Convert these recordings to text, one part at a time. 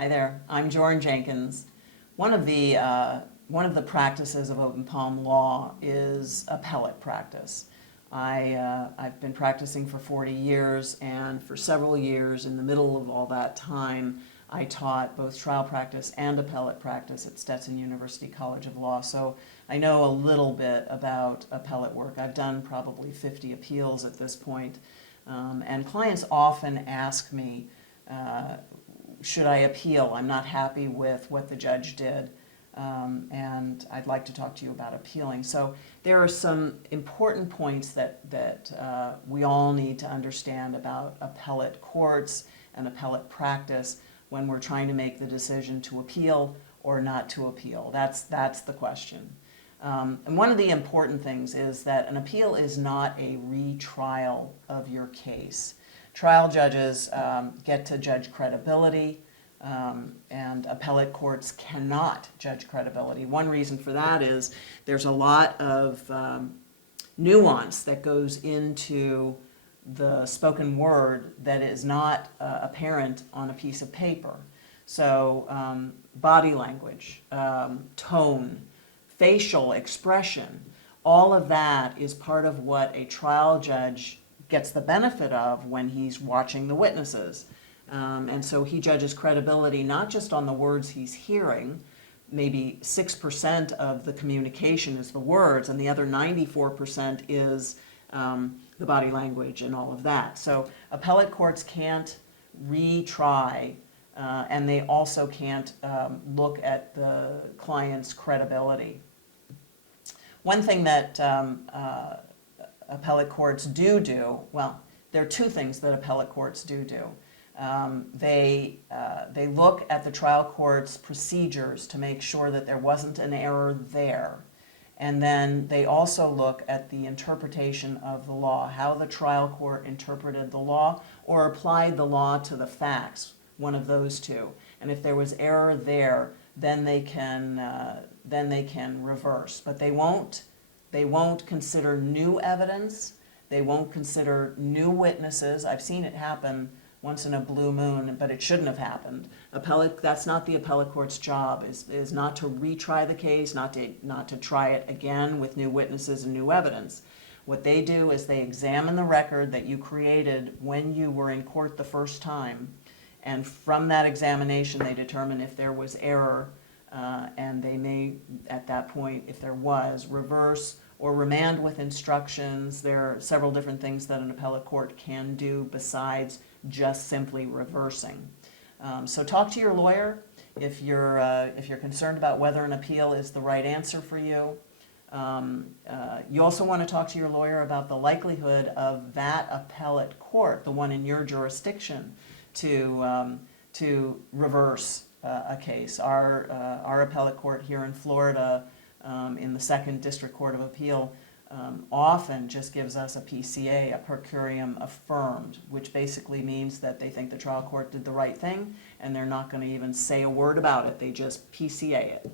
Hi there, I'm Joryn Jenkins. One of the practices of open palm law is appellate practice. I've been practicing for 40 years, and for several years in the middle of all that time, I taught both trial practice and appellate practice at Stetson University College of Law. So I know a little bit about appellate work. I've done probably 50 appeals at this point. And clients often ask me, should I appeal? I'm not happy with what the judge did, and I'd like to talk to you about appealing. So there are some important points that we all need to understand about appellate courts and appellate practice when we're trying to make the decision to appeal or not to appeal. That's the question. And one of the important things is that an appeal is not a retrial of your case. Trial judges get to judge credibility, and appellate courts cannot judge credibility. One reason for that is there's a lot of nuance that goes into the spoken word that is not apparent on a piece of paper. So body language, tone, facial expression, all of that is part of what a trial judge gets the benefit of when he's watching the witnesses. And so he judges credibility not just on the words he's hearing. Maybe 6% of the communication is the words, and the other 94% is the body language and all of that. So appellate courts can't retry, and they also can't look at the client's credibility. One thing that appellate courts do, well, there are two things that appellate courts do. They look at the trial court's procedures to make sure that there wasn't an error there. And then they also look at the interpretation of the law, how the trial court interpreted the law or applied the law to the facts, one of those two. And if there was error there, then they can reverse. But they won't consider new evidence. They won't consider new witnesses. I've seen it happen once in a blue moon, but it shouldn't have happened. That's not the appellate court's job, is not to retry the case, not to try it again with new witnesses and new evidence. What they do is they examine the record that you created when you were in court the first time, and from that examination they determine if there was error, and they may, at that point, if there was, reverse or remand with instructions. There are several different things that an appellate court can do besides just simply reversing. So talk to your lawyer if you're concerned about whether an appeal is the right answer for you. You also want to talk to your lawyer about the likelihood of that appellate court, the one in your jurisdiction, to reverse a case. Our appellate court here in Florida, in the 2nd District Court of Appeal, often just gives us a PCA, a per curiam affirmed, which basically means that they think the trial court did the right thing and they're not going to even say a word about it. They just PCA it.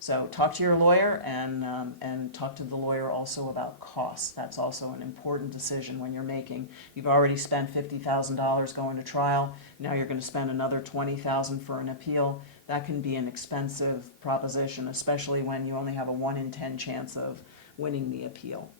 So talk to your lawyer, and talk to the lawyer also about costs. That's also an important decision when you're making. You've already spent $50,000 going to trial. Now you're going to spend another $20,000 for an appeal. That can be an expensive proposition, especially when you only have a 1 in 10 chance of winning the appeal.